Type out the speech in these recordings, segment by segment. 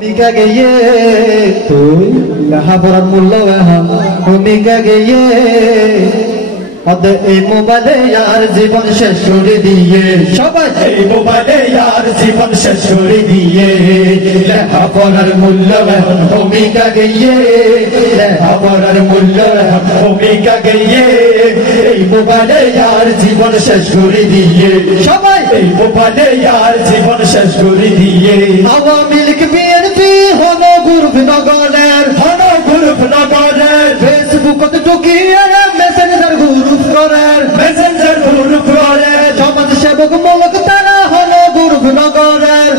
ভূমিকা গেয়ে তুই লেখাপড়ার মূল্য ভূমিকা গেয়ে এই মোবাইলে আর জীবন শেষ করে দিয়ে সবাই এই মোবাইলে আর জীবন শেষ করে দিয়ে লেখাপড়ার মূল্য ভূমিকা গেয়ে লেখাপড়ার মূল্য ভূমিকা গেয়ে এই মোবাইলে আর জীবন শেষ করে দিয়ে সবাই এই মোবাইলে আর জীবন শেষ করে দিয়ে আওয়ামী লীগ বিএনপি হল গ্রুপ নগরের ফেসবুকত ঢুকিয়ে মেসেঞ্জার গ্রুপ করেন সমাজ সেবক মূলক তারা হল গ্রুপ নগরের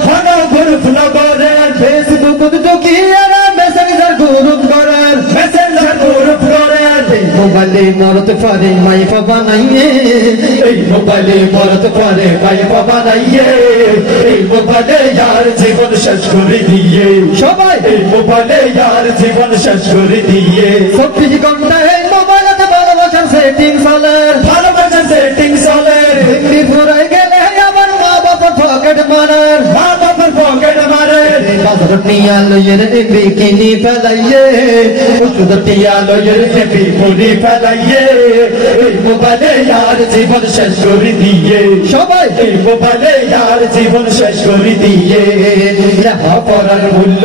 ফেসবুকত ঢুকিয়ে মেসেঞ্জার গ্রুপ করেন মোবাইলে মরত পারে মাই বাবা নাইয়ে এই মোবাইলে মরত পারে মাই বাবা নাইয়ে এই মোবাইলে यार জীবন শেষ করে দিয়ে সবাই এই মোবাইলে यार জীবন শেষ করে দিয়ে 24 ঘন্টা এই মোবাইলেতে ভালোবাসার সেটিং চলে হিন্দি ফুরাই গেলে আবার মা বাবার পকেট মারে বাজার নিয়া লইয়ের বিকিনি ফেলাইয়ে ওষুধ টিয়া লইয়ের বিপুরি ফেলাইয়ে এই মোবাইলে यार জীবন শেষ করে দিয়ে সবাই এই মোবাইলে यार জীবন শেষ করে দিয়ে লেখাপড়ার মূল্য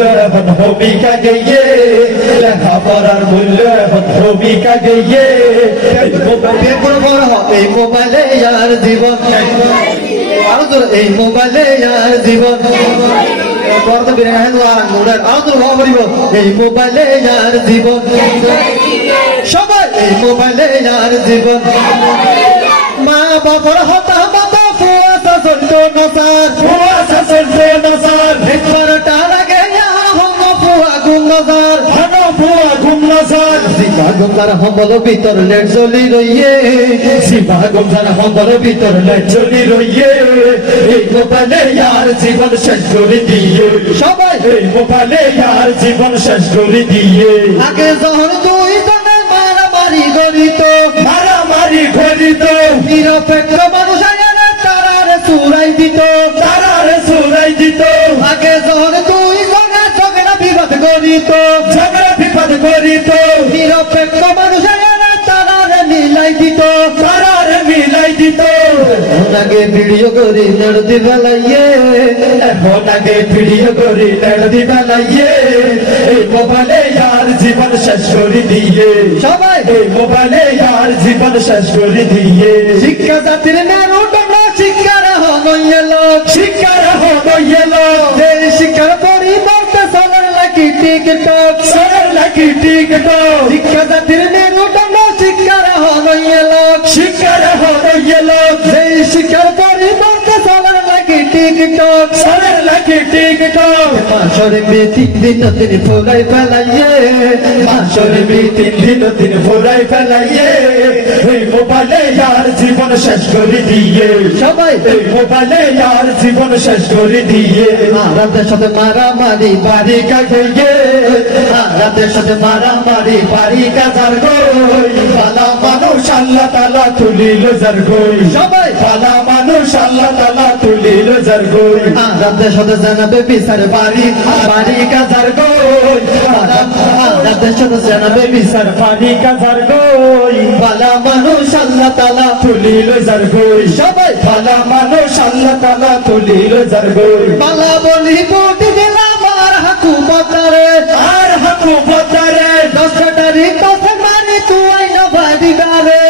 ভূমিকা গেয়ে লেখাপড়ার মূল্য ভূমিকা গেয়ে এই মোবাইলে यार জীবন এই মোবাইলে यार জীবন এই মোবাইলে यार জীবন সবাই এই মোবাইলে यार জীবন মা বাবার হতা বাবা ফুয়াশা চলতো না স্যার একবার টারাগে ফুয়া ঘুম নজার শিবাগঙ্গার হম্বল ভিতর লেট চলি রইয়ে শিবাগঙ্গার হম্বল ভিতর লেট চলি রইয়ে এই মোবাইলে यार জীবন শেষ করে দিয়ে সবাই এই মোবাইলে यार জীবন শেষ করে দিয়ে আগে যখন দুই জনে মারামারি করিত নিরপেক্ষ মানুষ তারারে চুরাই দিত আগে যখন দুই জনে ঝগড়া বিবাদ করিত নিরপেক্ষ মানুষ তারারে মিলাই দিত আগে ভিডিও করি লড়দি বেলাইয়ে এখন আগে ভিডিও করি লড়দি বেলাইয়ে এই মোবাইলে यार জীবন শেষ করে দিয়ে সবাই এই মোবাইলে यार জীবন শেষ করে দিয়ে শিক্ষা জাতির মেরুদণ্ড শিক্ষার হলো এই শিক্ষার পরিবর্তে চলার লাগি টিকটক শিক্ষা জাতির মেরুদণ্ড শিক্ষার হলো এই শিক্ষার পরিবর্তে চলার লাগি টিকটক মাসরে বি 3 দিন ফুরাই ফেলাইয়ে এই মোবাইলে यार জীবন শেষ করে দিয়ে সবাই এই মোবাইলে यार জীবন শেষ করে দিয়ে রাতের সাথে মারামারি বাড়ি কাটে রাতের সাথে মারামারি বাড়ি কাটার গই ভালো মানুষ আল্লাহ তাআলা তুলিল যার গই সবাই ভালো মানুষ আল্লাহ তাআলা তুলিল যার গই রাতের সাথে জানাবে বিচার বাড়ি কাটার গই রাতের সাথে জানাবে বিচার বাড়ি কাটার গই ভালো মানুষ আল্লাহ তাআলা তুলিল যার গই সবাই ভালো মানুষ আল্লাহ তাআলা তুলিল যার গই বালা বলি ভোট দিলাম আর হাকুমতারে 10 তারিখ কথা মানে তুই না বাড়িবারে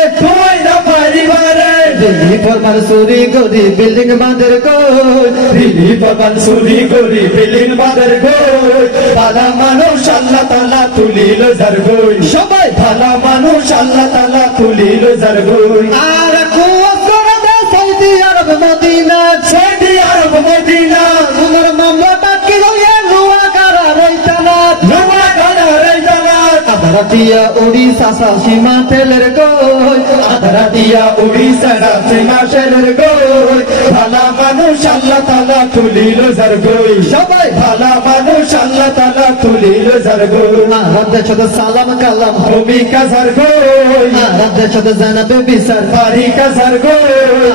দিল্লি পরবার চুরি করি বিল্ডিং বাঁধের ভালা মানুষ আল্লাহ তাআলা তুলিল যার গই সবাই ভালা মানুষ আল্লাহ তাআলা তুলিল যার গই আর সৌদি আরব মদিনা তোমার মামলাটা কি লইয়া লুয়া কারা রইতানা আধারা দিয়া উড়িষ্যা সীমা তেলের গই ভালা মানুষ আল্লাহ তাআলা তুলিল যার গই সবাই ভালা মানুষ আল্লাহ তাআলা তুলিল যার গো আরব দেশত সালাম কালাম ভূমিকা যার গো আরব দেশত জানাবে বিচার বারিকা যার গো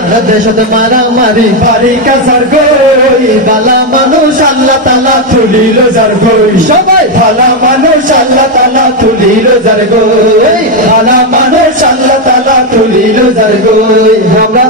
আরব দেশত মারামারি বারিকা যার গো বালা মানুষ আল্লাহ তাআলা তুলিল যার গো সবাই ভালা মানুষ আল্লাহ তাআলা তুলিল যার গো ভালা মানুষ আল্লাহ তাআলা তুলিল যার গো আমরা